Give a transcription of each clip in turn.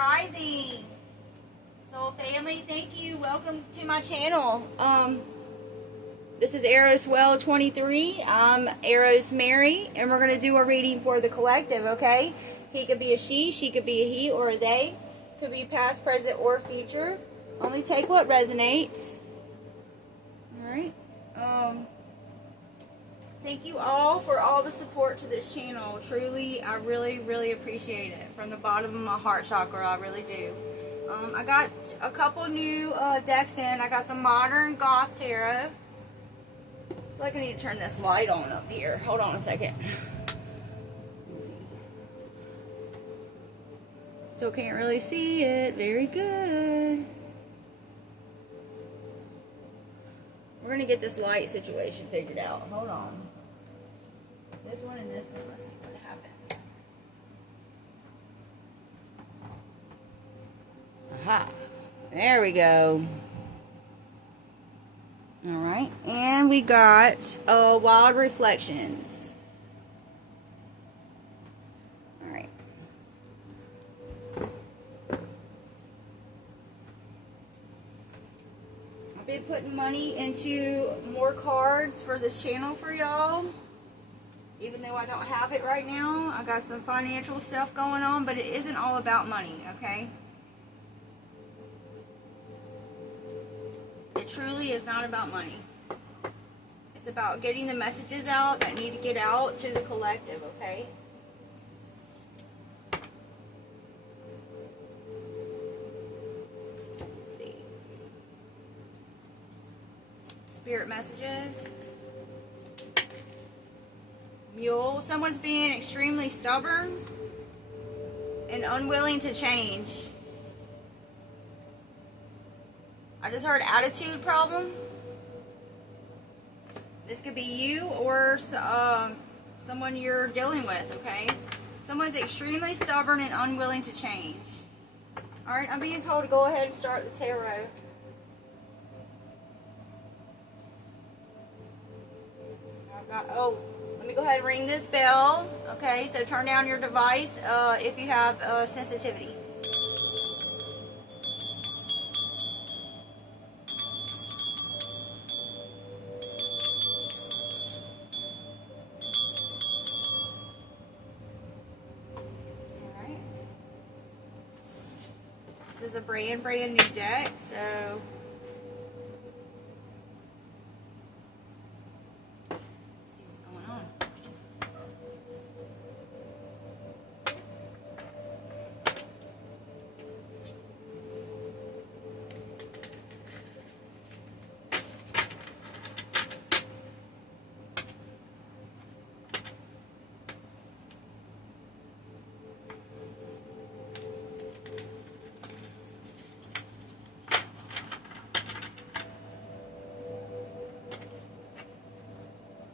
Rising. Soul family, thank you. Welcome to my channel. This is Eros Well 23. I'm Eros Mary, and we're going to do a reading for the collective, okay? He could be a she could be a he or a they. Could be past, present, or future. Only take what resonates. Alright. Thank you all for all the support to this channel. Truly, I really appreciate it. From the bottom of my heart chakra, I really do. I got a couple new decks in. I got the Modern Goth Tarot. It's like I need to turn this light on up here. Hold on a second. Still can't really see it. Very good. We're going to get this light situation figured out. Hold on. This one and this one. Let's see what happens. Aha. There we go. Alright. And we got Wild Reflections. Alright. I've been putting money into more cards for this channel for y'all. Even though I don't have it right now, I got some financial stuff going on, but it isn't all about money, okay? It truly is not about money. It's about getting the messages out that need to get out to the collective, okay? Let's see. Spirit messages. Mule. Someone's being extremely stubborn and unwilling to change. I just heard attitude problem. This could be you or someone you're dealing with, okay? Someone's extremely stubborn and unwilling to change. Alright, I'm being told to go ahead and start the tarot. Let me go ahead and ring this bell. Okay, so turn down your device if you have sensitivity. Alright. This is a brand new deck, so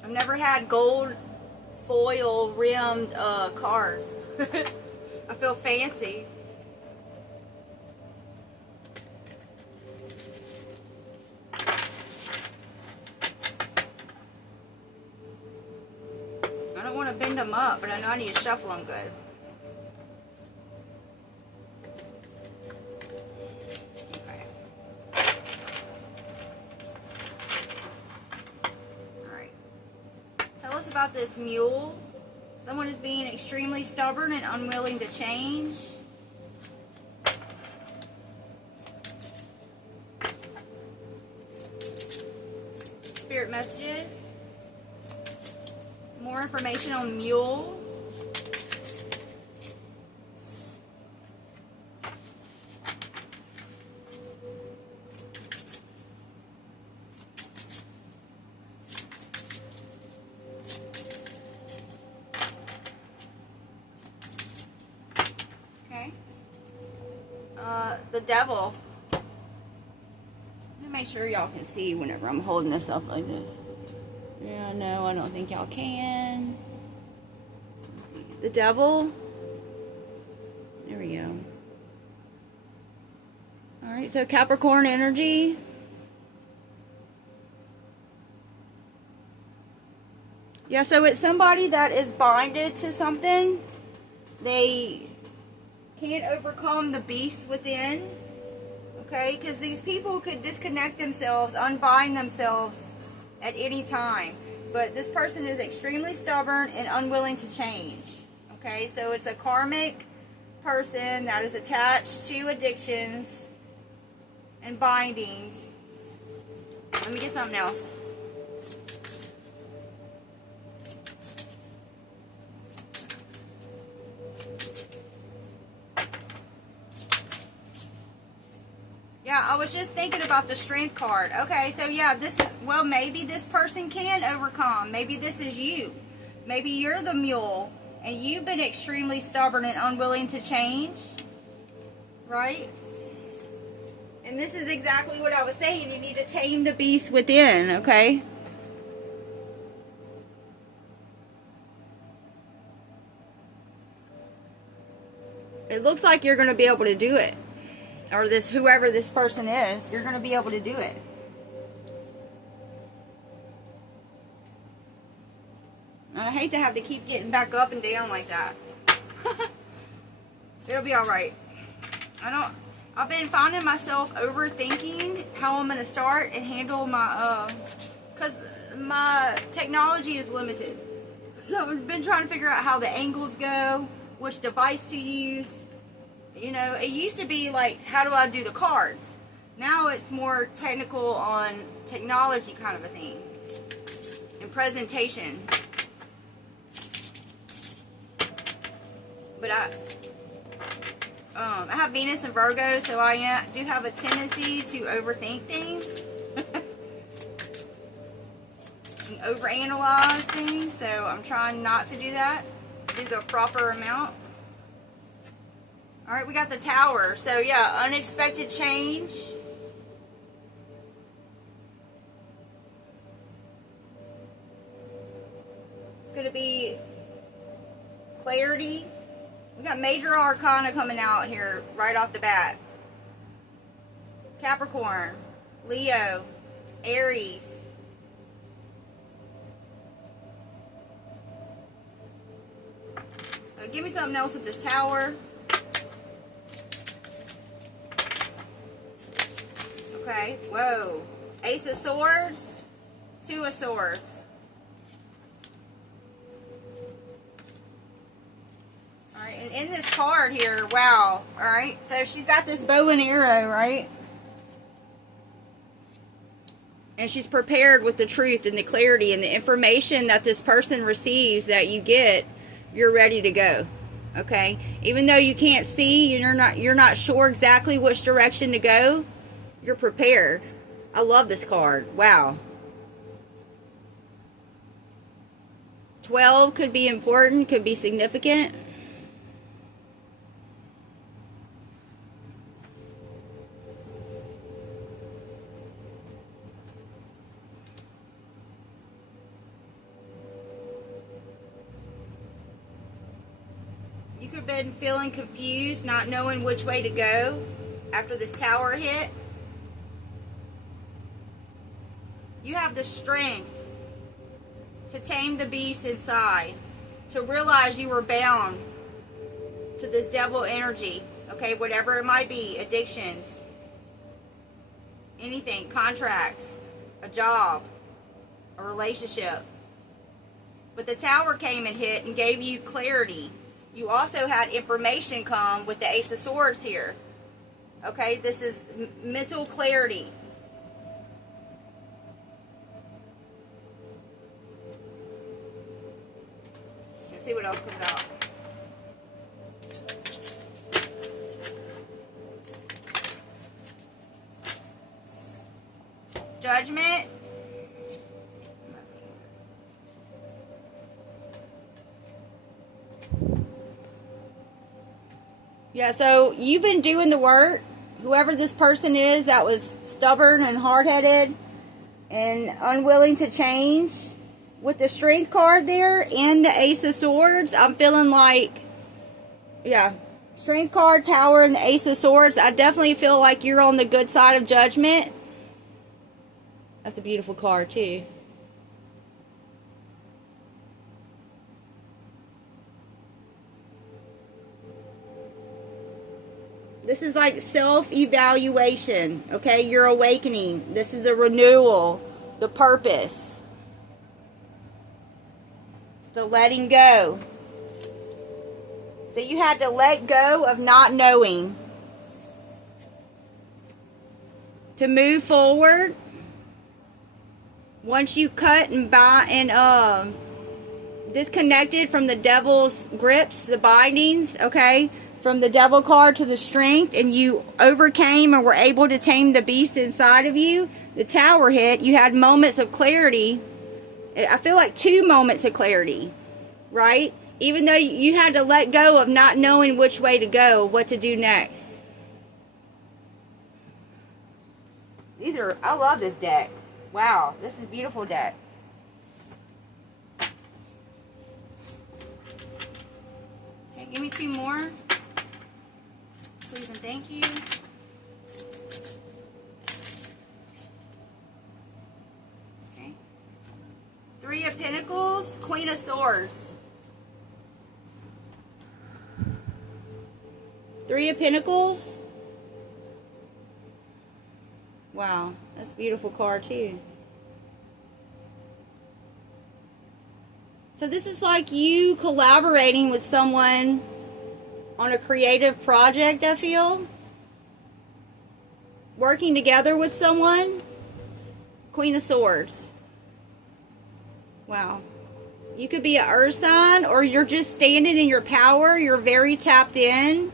I've never had gold foil rimmed cars. I feel fancy. I don't want to bend them up, but I know I need to shuffle them good. About this mule. Someone is being extremely stubborn and unwilling to change. Spirit messages. More information on mule. The devil. Let me make sure y'all can see whenever I'm holding this up like this. Yeah, no, I don't think y'all can. The devil. There we go. Alright, so Capricorn energy. Yeah, so it's somebody that is binded to something. They can't overcome the beast within. Okay, because these people could disconnect themselves, unbind themselves at any time. But this person is extremely stubborn and unwilling to change. Okay, so it's a karmic person that is attached to addictions and bindings. Let me get something else. Yeah, I was just thinking about the strength card. Okay, so yeah, well, maybe this person can overcome. Maybe this is you. Maybe you're the mule and you've been extremely stubborn and unwilling to change, right? And this is exactly what I was saying. You need to tame the beast within, okay? It looks like you're going to be able to do it. Or whoever this person is, you're going to be able to do it. And I hate to have to keep getting back up and down like that. It'll be alright. I've been finding myself overthinking how I'm going to start and handle my, because my technology is limited. So I've been trying to figure out how the angles go, which device to use. You know, it used to be like, how do I do the cards? Now it's more technical on technology kind of a thing. And presentation. But I have Venus and Virgo, so I do have a tendency to overthink things. And overanalyze things, so I'm trying not to do that. Do the proper amount. Alright, we got the Tower. So yeah, unexpected change. It's going to be clarity. We got major arcana coming out here right off the bat. Capricorn, Leo, Aries. Give me something else with this Tower. Okay, whoa. Ace of Swords, Two of Swords. Alright, and in this card here, wow. Alright, so she's got this bow and arrow, right? And she's prepared with the truth and the clarity and the information that this person receives that you get, you're ready to go. Okay? Even though you can't see and you're not sure exactly which direction to go, you're prepared. I love this card. Wow. 12 could be important, could be significant. You could have been feeling confused, not knowing which way to go after this Tower hit. You have the strength to tame the beast inside, to realize you were bound to this devil energy, okay, whatever it might be, addictions, anything, contracts, a job, a relationship. But the Tower came and hit and gave you clarity. You also had information come with the Ace of Swords here. Okay, this is mental clarity. Let's see what else comes out. Judgment. Yeah, so you've been doing the work. Whoever this person is that was stubborn and hard-headed and unwilling to change, with the Strength card there and the Ace of Swords, I'm feeling like, yeah, Strength card, Tower, and the Ace of Swords, I definitely feel like you're on the good side of Judgment. That's a beautiful card, too. This is like self-evaluation, okay? You're awakening. This is the renewal, the purpose, the letting go. So you had to let go of not knowing to move forward. Once you cut and disconnected from the devil's grips, the bindings, okay? From the devil card to the strength, and you overcame and were able to tame the beast inside of you, the tower hit, you had moments of clarity. I feel like 2 moments of clarity, right? Even though you had to let go of not knowing which way to go, what to do next. I love this deck. Wow, this is a beautiful deck. Okay, give me 2 more. Please and thank you. Okay. 3 of Pentacles, Queen of Swords. 3 of Pentacles. Wow, that's a beautiful card too. So this is like you collaborating with someone on a creative project, I feel. Working together with someone. Queen of Swords. Wow. You could be an earth sign, or you're just standing in your power. You're very tapped in.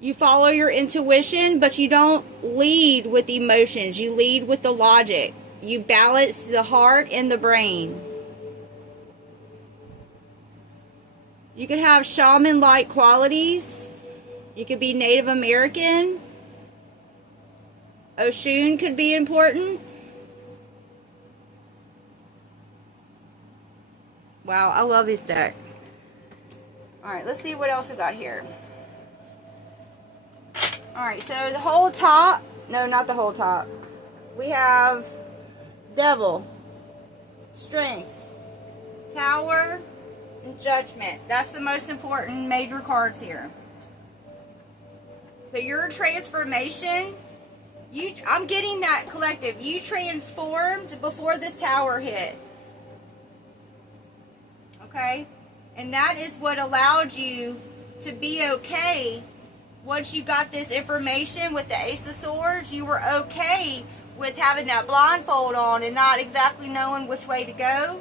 You follow your intuition, but you don't lead with emotions. You lead with the logic. You balance the heart and the brain. You could have shaman-like qualities. You could be Native American. Oshun could be important. Wow, I love this deck. Alright, let's see what else we got here. Alright, so the whole top, no, not the whole top. We have Devil, Strength, Tower, and Judgment. That's the most important major cards here. So your transformation, I'm getting that collective. You transformed before this tower hit. Okay? And that is what allowed you to be okay. Once you got this information with the Ace of Swords, you were okay with having that blindfold on and not exactly knowing which way to go.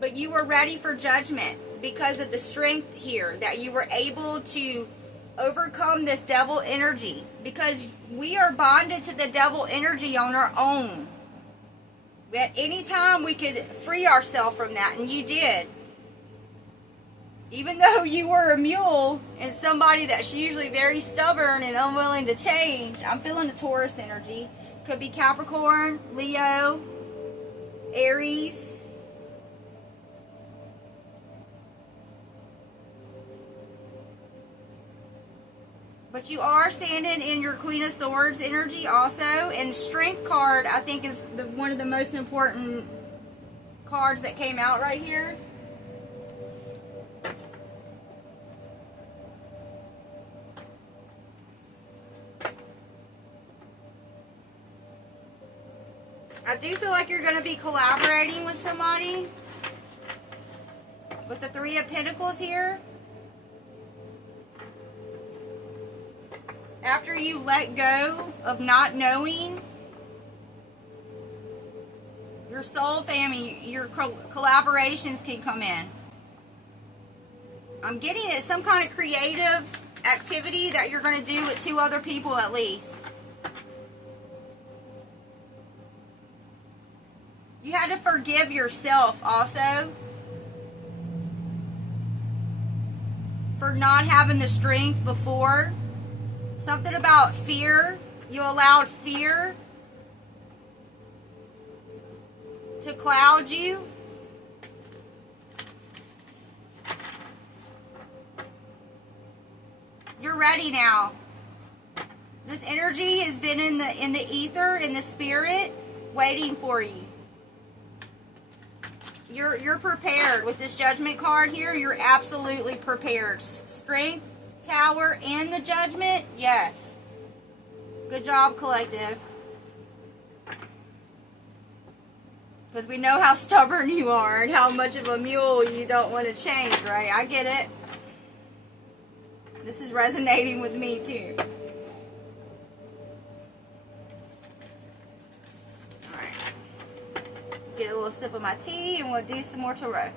But you were ready for judgment because of the strength here, that you were able to overcome this devil energy. Because we are bonded to the devil energy on our own. At any time we could free ourselves from that, and you did. Even though you were a mule and somebody that's usually very stubborn and unwilling to change, I'm feeling the Taurus energy. Could be Capricorn, Leo, Aries. But you are standing in your Queen of Swords energy also. And Strength card, I think, is one of the most important cards that came out right here. I do feel like you're going to be collaborating with somebody. With the 3 of Pentacles here. After you let go of not knowing, your soul family, your collaborations can come in. I'm getting it, some kind of creative activity that you're going to do with 2 other people at least. You had to forgive yourself also for not having the strength before. Something about fear. You allowed fear to cloud you. You're ready now. This energy has been in the ether, in the spirit, waiting for you. You're prepared with this Judgment card here. You're absolutely prepared. Strength, Tower, and the Judgment? Yes. Good job, collective. Because we know how stubborn you are and how much of a mule you don't want to change, right? I get it. This is resonating with me too. Alright. Get a little sip of my tea and we'll do some more tarot.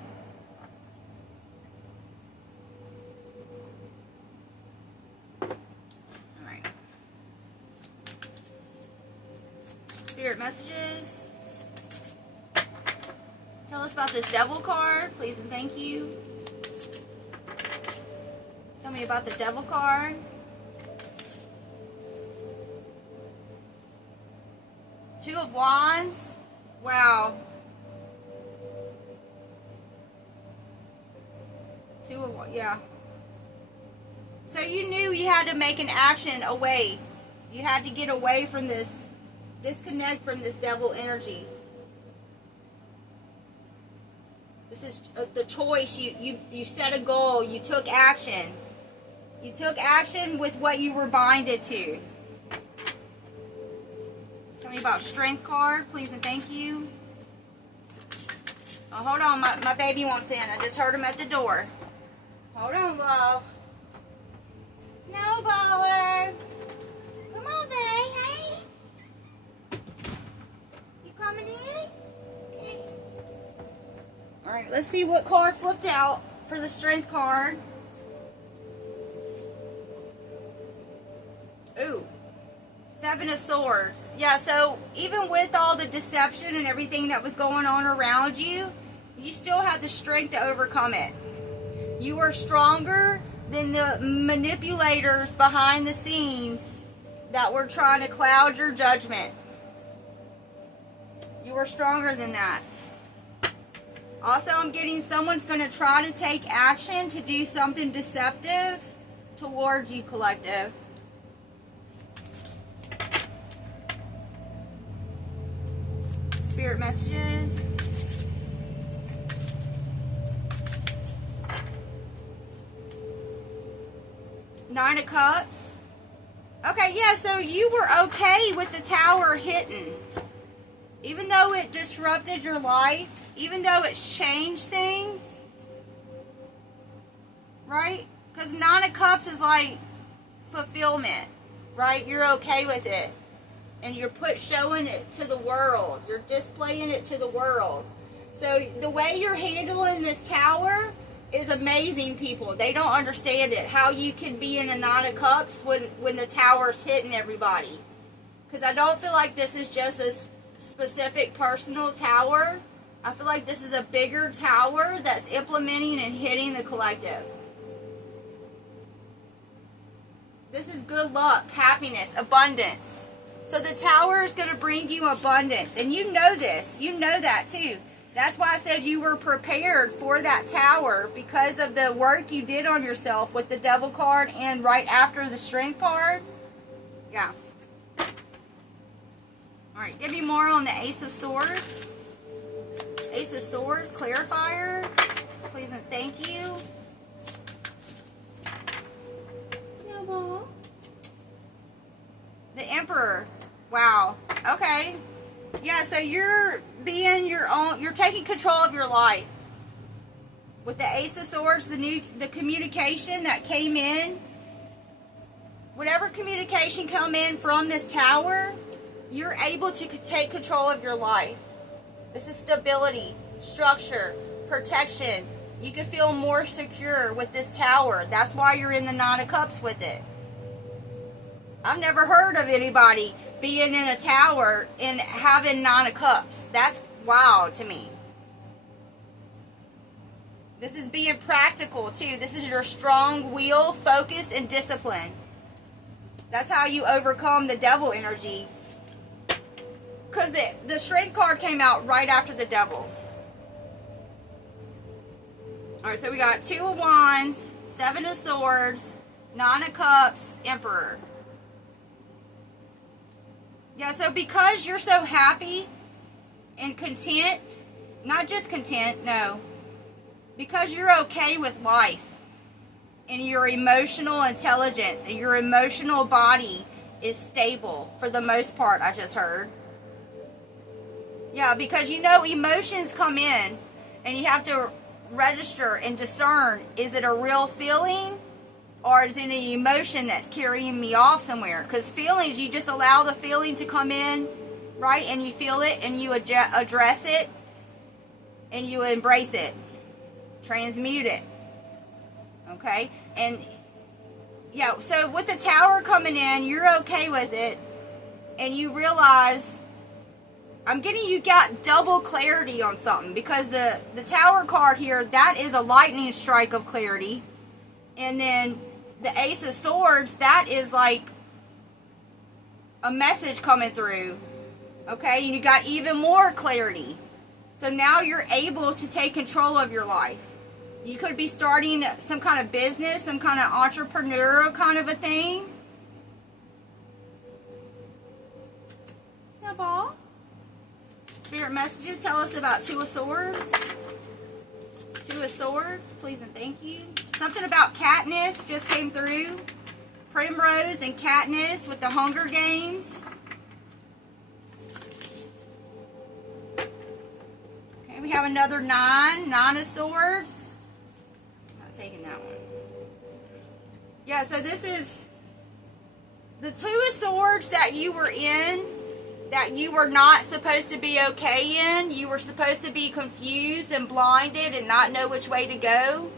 Alright. Spirit messages. Tell us about this Devil card, please and thank you. Tell me about the Devil card. Two of Wands. Wow. Two of Wands, yeah. So you knew you had to make an action away. You had to get away from this, disconnect from this Devil energy. This is the choice. You set a goal. You took action. You took action with what you were binded to. Tell me about Strength card, please and thank you. Oh, hold on. My baby wants in. I just heard him at the door. Hold on, love. Snowballer. Come on, babe. Hey. You coming in? Okay. Alright, let's see what card flipped out for the Strength card. Ooh. Seven of Swords. Yeah, so even with all the deception and everything that was going on around you, you still had the strength to overcome it. You were stronger than the manipulators behind the scenes that were trying to cloud your judgment. You were stronger than that. Also, I'm getting someone's going to try to take action to do something deceptive towards you, collective. Spirit messages. Nine of Cups. Okay, yeah, so you were okay with the Tower hitting. Even though it disrupted your life, even though it's changed things, right? Because Nine of Cups is like fulfillment, right? You're okay with it. And you're showing it to the world. You're displaying it to the world. So the way you're handling this Tower is amazing, people. They don't understand it. How you can be in a Nine of Cups when the Tower's hitting everybody. Because I don't feel like this is just a specific personal Tower. I feel like this is a bigger Tower that's implementing and hitting the collective. This is good luck, happiness, abundance. So the Tower is going to bring you abundance. And you know this. You know that too. That's why I said you were prepared for that Tower, because of the work you did on yourself with the Devil card and right after the Strength card. Yeah. Alright, give me more on the Ace of Swords. Ace of Swords, clarifier. Please and thank you. Snowball. The Emperor. Wow. Okay. Yeah, so you're being your own, you're taking control of your life. With the Ace of Swords, the communication that came in, whatever communication come in from this Tower, you're able to take control of your life. This is stability, structure, protection. You can feel more secure with this Tower. That's why you're in the Nine of Cups with it. I've never heard of anybody being in a Tower and having Nine of Cups. That's wow to me. This is being practical too. This is your strong will, focus, and discipline. That's how you overcome the Devil energy. Because the Strength card came out right after the Devil. Alright, so we got Two of Wands, Seven of Swords, Nine of Cups, Emperor. Yeah, so because you're so happy and content, not just content, no. Because you're okay with life. and your emotional intelligence and your emotional body is stable for the most part, I just heard. Yeah, because you know emotions come in and you have to register and discern, is it a real feeling or is it an emotion that's carrying me off somewhere? Because feelings, you just allow the feeling to come in, right? And you feel it and you address it and you embrace it, transmute it. Okay? And yeah, so with the Tower coming in, you're okay with it and you realize, I'm getting you got double clarity on something, because the Tower card here, that is a lightning strike of clarity. And then the Ace of Swords, that is like a message coming through. Okay, and you got even more clarity. So now you're able to take control of your life. You could be starting some kind of business, some kind of entrepreneurial kind of a thing. Snowball. Spirit messages, tell us about Two of Swords. Two of Swords, please and thank you. Something about Katniss just came through. Primrose and Katniss with the Hunger Games. Okay, we have another 9. 9 of Swords. Not taking that one. Yeah, so this is the Two of Swords that you were in, that you were not supposed to be okay in. You were supposed to be confused and blinded and not know which way to go.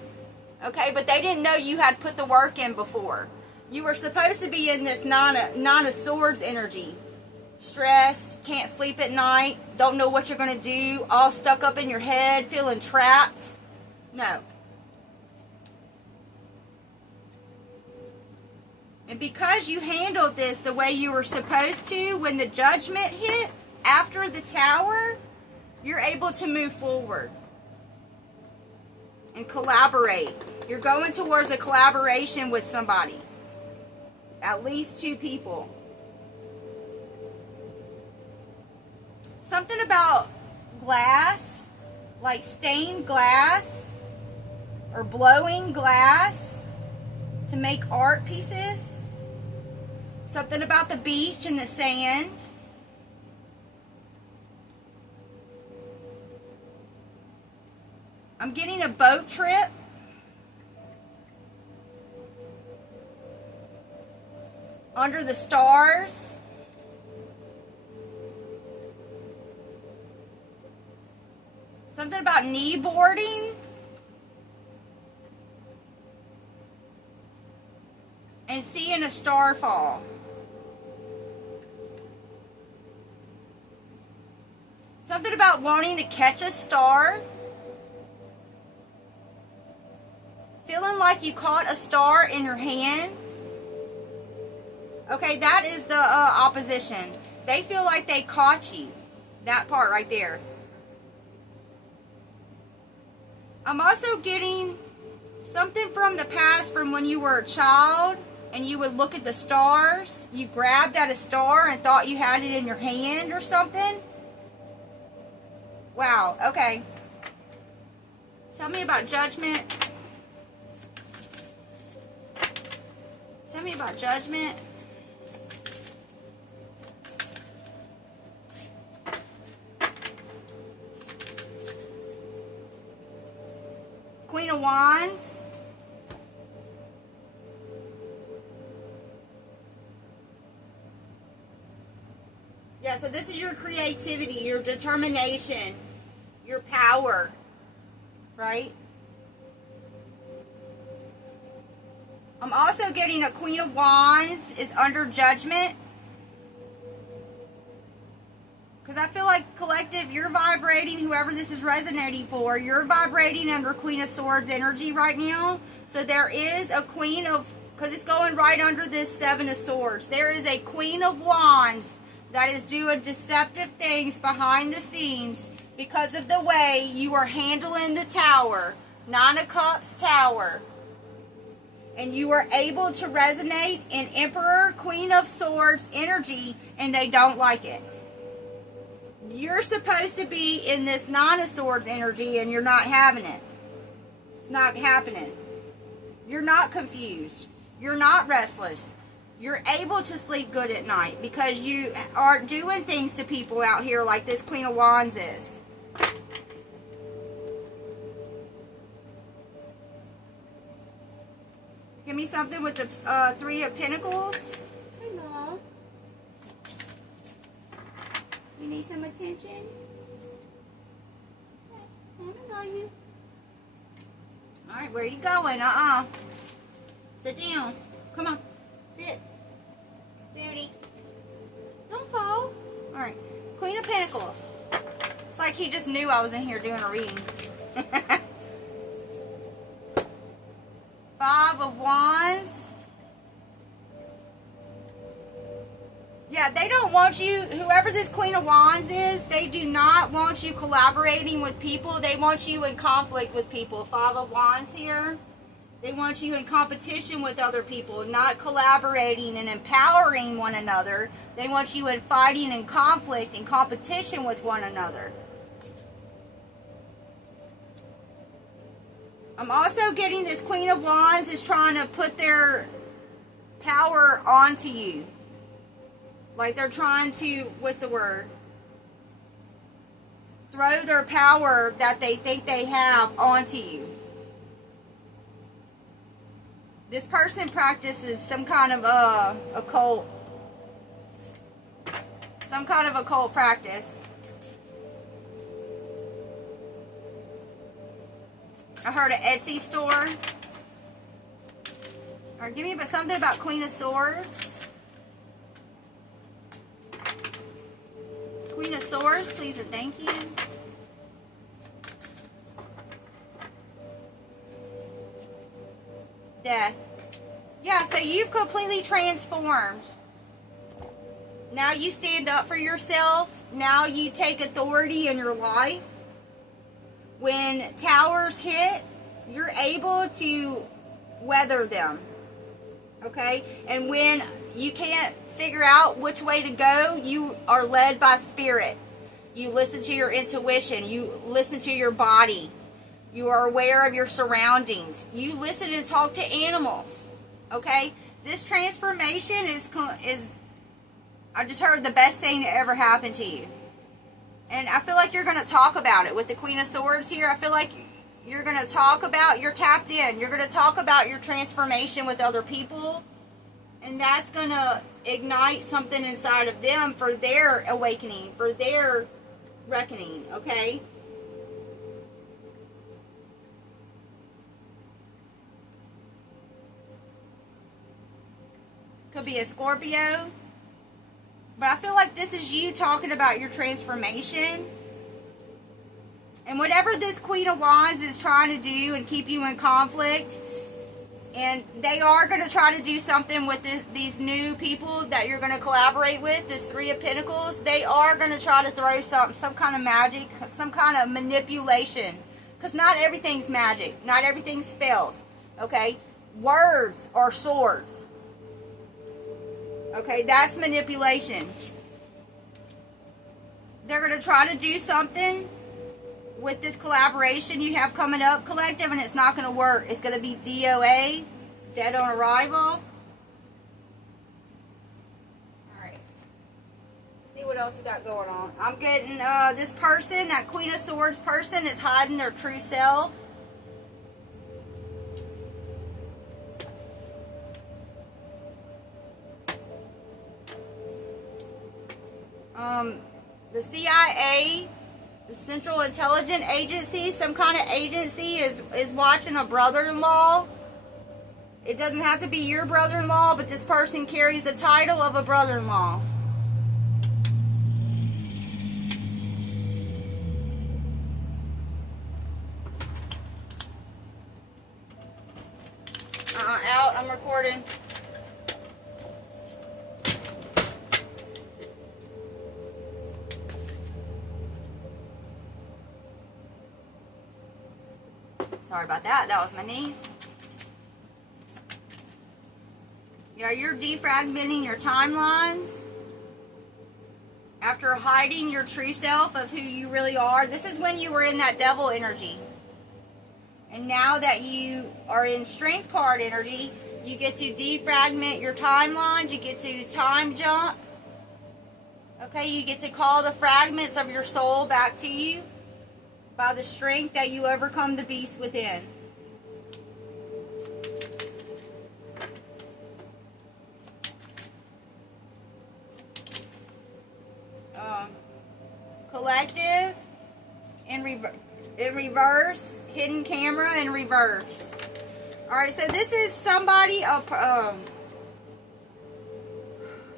Okay, but they didn't know you had put the work in before. You were supposed to be in this nine of Swords energy. Stressed, can't sleep at night, don't know what you're going to do, all stuck up in your head, feeling trapped. No. And because you handled this the way you were supposed to, when the Judgment hit after the Tower, you're able to move forward and collaborate. You're going towards a collaboration with somebody. At least 2 people. Something about glass, like stained glass or blowing glass to make art pieces. Something about the beach and the sand. I'm getting a boat trip. Under the stars. Something about kneeboarding. And seeing a star fall. Something about wanting to catch a star. Feeling like you caught a star in your hand. Okay, that is the opposition. They feel like they caught you. That part right there. I'm also getting something from the past, from when you were a child and you would look at the stars. You grabbed at a star and thought you had it in your hand or something. Wow, okay. Tell me about Judgment. Tell me about Judgment. Queen of Wands. Yeah, so this is your creativity, your determination, your power, right? I'm also getting a Queen of Wands is under Judgment. Because I feel like, collective, you're vibrating, whoever this is resonating for, you're vibrating under Queen of Swords energy right now. So there is a Queen of, because it's going right under this 7 of Swords. There is a Queen of Wands that is doing deceptive things behind the scenes because of the way you are handling the Tower. 9 of Cups Tower. And you are able to resonate in Emperor, Queen of Swords energy, and they don't like it. You're supposed to be in this 9 of Swords energy and you're not having it. It's not happening. You're not confused. You're not restless. You're able to sleep good at night because you aren't doing things to people out here like this Queen of Wands is. Give me something with the Three of Pentacles. Hello. You need some attention? I love you. Alright, where are you going? Sit down. Come on. Sit. Duty. Don't fall. Alright. Queen of Pentacles. It's like he just knew I was in here doing a reading. Five of Wands. Yeah, they don't want you, whoever this Queen of Wands is, they do not want you collaborating with people. They want you in conflict with people. Five of Wands here. They want you in competition with other people, not collaborating and empowering one another. They want you in fighting and conflict and competition with one another. I'm also getting this Queen of Wands is trying to put their power onto you. Like they're trying to, what's the word? Throw their power that they think they have onto you. This person practices some kind of occult. Some kind of occult practice. I heard an Etsy store. Or give me something about Queen of Swords. Queen of Swords, please and thank you. Death. Yeah, so you've completely transformed. Now you stand up for yourself. Now you take authority in your life. When towers hit, you're able to weather them. Okay? And when you can't figure out which way to go, you are led by spirit. You listen to your intuition. You listen to your body. You are aware of your surroundings. You listen and talk to animals. Okay? This transformation is I just heard the best thing that ever happened to you. And I feel like you're going to talk about it with the Queen of Swords here. I feel like you're going to talk about, you're tapped in. You're going to talk about your transformation with other people. And that's going to ignite something inside of them for their awakening, for their reckoning, okay? Could be a Scorpio. But I feel like this is you talking about your transformation. And whatever this Queen of Wands is trying to do and keep you in conflict, and they are going to try to do something with these new people that you're going to collaborate with, this Three of Pentacles, they are going to try to throw some kind of magic, some kind of manipulation. Because not everything's magic. Not everything's spells. Okay? Words are swords. Okay, that's manipulation. They're going to try to do something with this collaboration you have coming up, collective, and it's not going to work. It's going to be DOA, dead on arrival. Alright. See what else we got going on. I'm getting this person, that Queen of Swords person, is hiding their true self. The CIA, the Central Intelligence Agency, some kind of agency is watching a brother-in-law. It doesn't have to be your brother-in-law, but this person carries the title of a brother-in-law. Out, I'm recording. Sorry about that. That was my niece. Yeah, you're defragmenting your timelines after hiding your true self of who you really are. This is when you were in that devil energy. And now that you are in strength card energy, you get to defragment your timelines, you get to time jump. Okay, you get to call the fragments of your soul back to you by the strength that you overcome the beast within. Collective in reverse, hidden camera in reverse. Alright, so this is somebody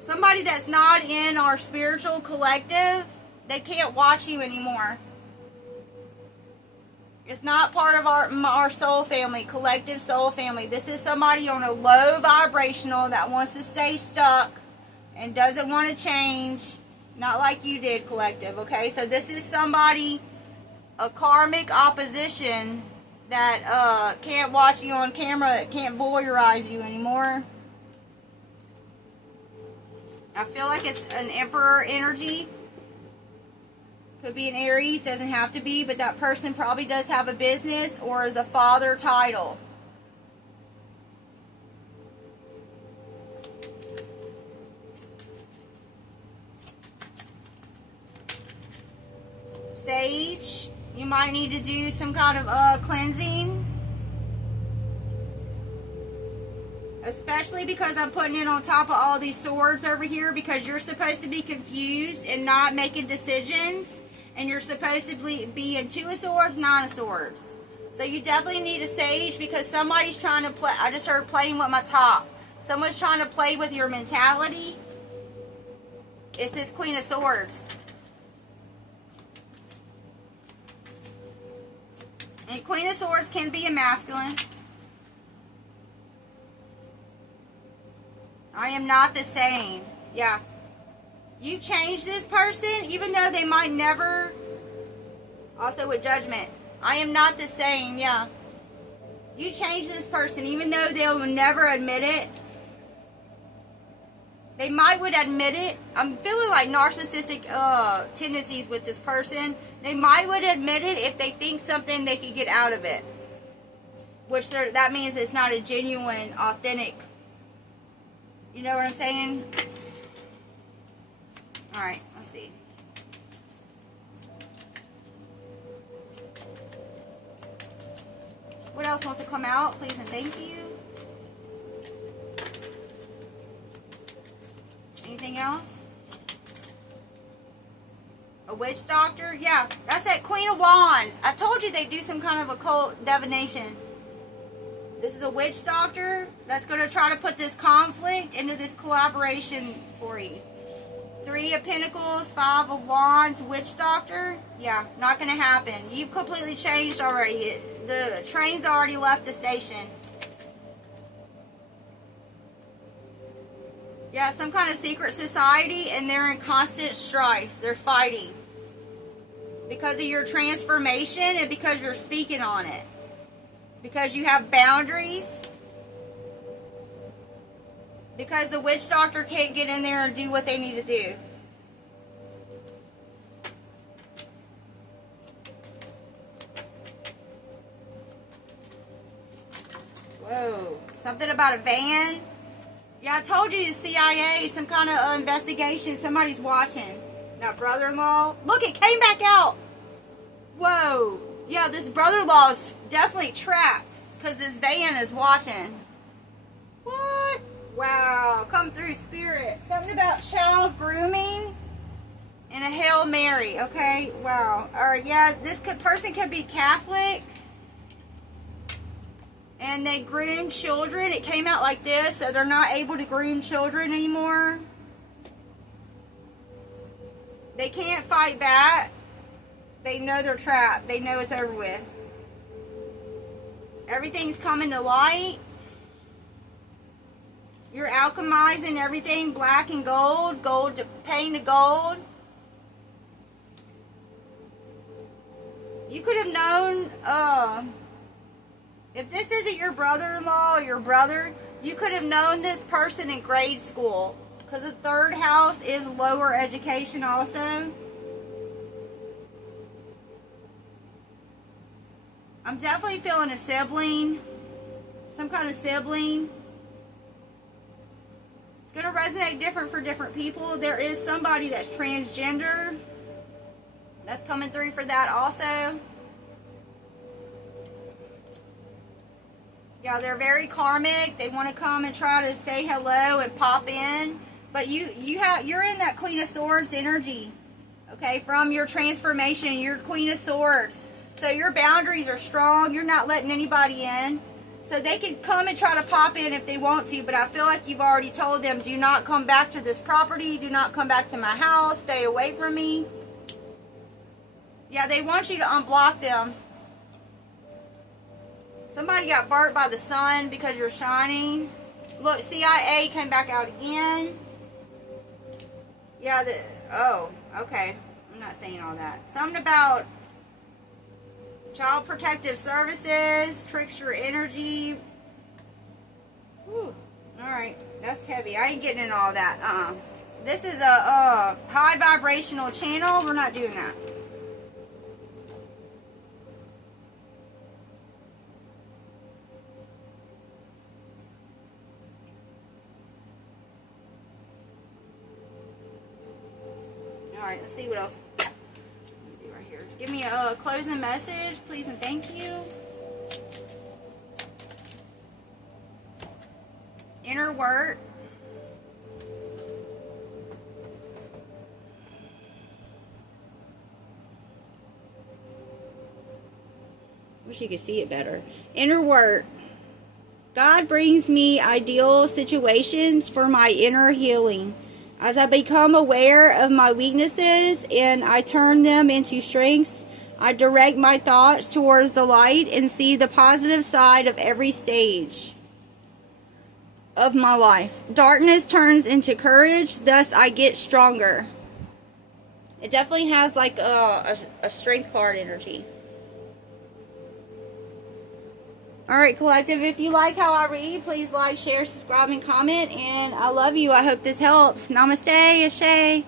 somebody that's not in our spiritual collective. They can't watch you anymore. It's not part of our soul family, collective soul family. This is somebody on a low vibrational that wants to stay stuck and doesn't want to change. Not like you did, collective, okay? So this is somebody, a karmic opposition that can't watch you on camera, can't voyeurize you anymore. I feel like it's an emperor energy. Could be an Aries, doesn't have to be, but that person probably does have a business or is a father title. Sage, you might need to do some kind of cleansing. Especially because I'm putting it on top of all these swords over here, because you're supposed to be confused and not making decisions. And you're supposed to be in 2 of swords, 9 of swords. So you definitely need a sage, because somebody's trying to play. I just heard playing with my top. Someone's trying to play with your mentality. It's this Queen of Swords. And Queen of Swords can be a masculine. I am not the same. Yeah. You change this person, even though they might never. Also with Judgment. I am not the same. Yeah. You change this person, even though they'll never admit it. They might would admit it. I'm feeling like narcissistic tendencies with this person. They might would admit it if they think something they could get out of it. Which that means it's not a genuine, authentic. You know what I'm saying? Alright, let's see. What else wants to come out? Please and thank you. Anything else? A witch doctor? Yeah, that's that Queen of Wands. I told you they do some kind of occult divination. This is a witch doctor that's going to try to put this conflict into this collaboration for you. 3 of Pentacles, 5 of Wands, witch doctor. Yeah, not going to happen. You've completely changed already. The train's already left the station. Yeah, some kind of secret society, and they're in constant strife. They're fighting. Because of your transformation and because you're speaking on it. Because you have boundaries. Because the witch doctor can't get in there and do what they need to do. Whoa. Something about a van. Yeah, I told you, the CIA, some kind of investigation. Somebody's watching. That brother-in-law. Look, it came back out. Whoa. Yeah, this brother-in-law is definitely trapped because this van is watching. What? Wow. Come through, Spirit. Something about child grooming and a Hail Mary. Okay. Wow. All right. Yeah, this person could be Catholic. And they groom children. It came out like this, so they're not able to groom children anymore. They can't fight back. They know they're trapped. They know it's over with. Everything's coming to light. You're alchemizing everything, black and gold, gold to paint to gold. You could have known, if this isn't your brother-in-law or your brother, you could have known this person in grade school. Because the 3rd house is lower education also. I'm definitely feeling a sibling, some kind of sibling. It's going to resonate different for different people. There is somebody that's transgender that's coming through for that also. Yeah, they're very karmic. They want to come and try to say hello and pop in. But you're in that Queen of Swords energy. Okay, from your transformation, you're Queen of Swords. So your boundaries are strong. You're not letting anybody in. So they can come and try to pop in if they want to, but I feel like you've already told them, do not come back to this property. Do not come back to my house. Stay away from me. Yeah, they want you to unblock them. Somebody got burnt by the sun because you're shining. Look, CIA came back out again. Yeah, oh, okay. I'm not saying all that. Something about Child Protective Services, trickster energy. Whew. Alright, that's heavy. I ain't getting in all that. This is a high vibrational channel. We're not doing that. Alright, let's see what else. Right here. Give me a closing message, please and thank you. Inner work. Wish you could see it better. Inner work. God brings me ideal situations for my inner healing. As I become aware of my weaknesses and I turn them into strengths, I direct my thoughts towards the light and see the positive side of every stage of my life. Darkness turns into courage, thus I get stronger. It definitely has like a strength card energy. Alright, collective, if you like how I read, please like, share, subscribe, and comment. And I love you. I hope this helps. Namaste, Ashe.